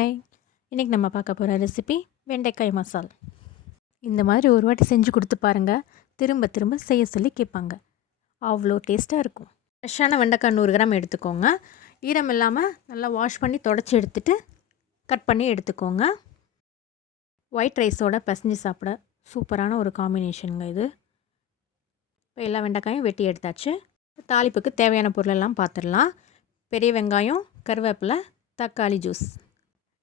Hi! இன்றைக்கி நம்ம பார்க்க போகிற ரெசிபி வெண்டைக்காய் மசால். இந்த மாதிரி ஒரு வாட்டி செஞ்சு கொடுத்து பாருங்கள். திரும்ப திரும்ப செய்ய சொல்லி கேட்பாங்க. அவ்வளோ டேஸ்ட்டாக இருக்கும். ஃப்ரெஷ்ஷான வெண்டைக்காய் 100 கிராம் எடுத்துக்கோங்க. ஈரம் இல்லாமல் நல்லா வாஷ் பண்ணி தொடச்சி எடுத்துகிட்டு கட் பண்ணி எடுத்துக்கோங்க. ஒயிட் ரைஸோட பிசைஞ்சு சாப்பிட சூப்பரான ஒரு காம்பினேஷனுங்க இது. இப்போ எல்லா வெண்டைக்காயும் வெட்டி எடுத்தாச்சு. தாளிப்புக்கு தேவையான பொருளெல்லாம் பார்த்துடலாம். பெரிய வெங்காயம், கருவேப்பிலை, தக்காளி ஜூஸ்,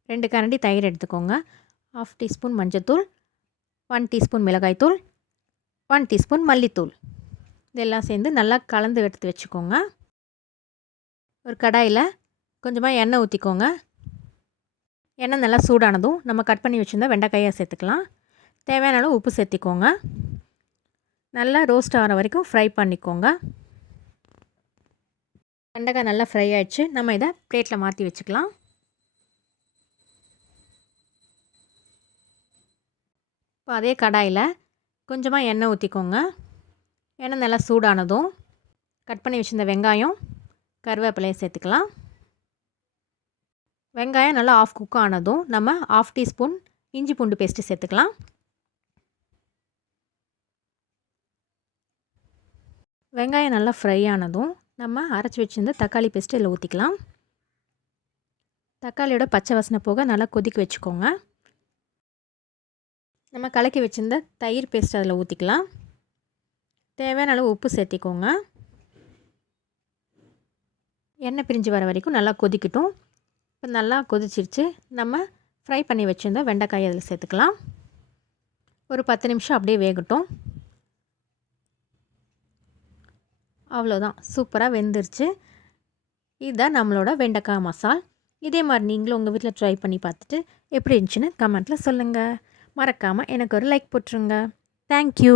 2 கரண்டி தயிர் எடுத்துக்கோங்க. 1/2 டீஸ்பூன் மஞ்சத்தூள், 1 டீஸ்பூன் மிளகாய்த்தூள், 1 டீஸ்பூன் மல்லித்தூள், இதெல்லாம் சேர்ந்து நல்லா கலந்து எடுத்து வச்சுக்கோங்க. ஒரு கடாயில் கொஞ்சமாக எண்ணெய் ஊற்றிக்கோங்க. எண்ணெய் நல்லா சூடானதும் நம்ம கட் பண்ணி வச்சுருந்தா வெண்டைக்காயை சேர்த்துக்கலாம். தேவையான அளவு உப்பு சேர்த்திக்கோங்க. நல்லா ரோஸ்ட் ஆகிற வரைக்கும் ஃப்ரை பண்ணிக்கோங்க. வெண்டைக்காய் நல்லா ஃப்ரை ஆகிடுச்சு. நம்ம இதை பிளேட்டில் மாற்றி வச்சுக்கலாம். இப்போ அதே கடாயில் கொஞ்சமாக எண்ணெய் ஊற்றிக்கோங்க. எண்ணெய் நல்லா சூடானதும் கட் பண்ணி வச்சுருந்த வெங்காயம், கருவேப்பிலையை சேர்த்துக்கலாம். வெங்காயம் நல்லா ஆஃப் குக் ஆனதும் நம்ம 1/2 டீஸ்பூன் இஞ்சி பூண்டு பேஸ்ட்டு சேர்த்துக்கலாம். வெங்காயம் நல்லா ஃப்ரை ஆனதும் நம்ம அரைச்சி வச்சுருந்த தக்காளி பேஸ்ட்டு இதில் ஊற்றிக்கலாம். தக்காளியோட பச்சை வாசனை போக நல்லா கொதிக்க வச்சுக்கோங்க. நம்ம கலக்கி வச்சுருந்த தயிர் பேஸ்ட் அதில் ஊற்றிக்கலாம். தேவையான அளவு உப்பு சேர்த்திக்கோங்க. எண்ணெய் பிரிஞ்சு வர வரைக்கும் நல்லா கொதிக்கட்டும். இப்போ நல்லா கொதிச்சிருச்சு. நம்ம ஃப்ரை பண்ணி வச்சுருந்த வெண்டைக்காய் அதில் சேர்த்துக்கலாம். ஒரு 10 நிமிஷம் அப்படியே வேகட்டும். அவ்வளோதான், சூப்பராக வெந்துருச்சு. இதுதான் நம்மளோட வெண்டைக்காய் மசால். இதே மாதிரி நீங்களும் உங்கள் வீட்டில் ட்ரை பண்ணி பார்த்துட்டு எப்படி இருந்துச்சுன்னு கமெண்ட்டில் சொல்லுங்கள். மறக்காமல் எனக்கு ஒரு லைக் போட்டுருங்க. தேங்க்யூ.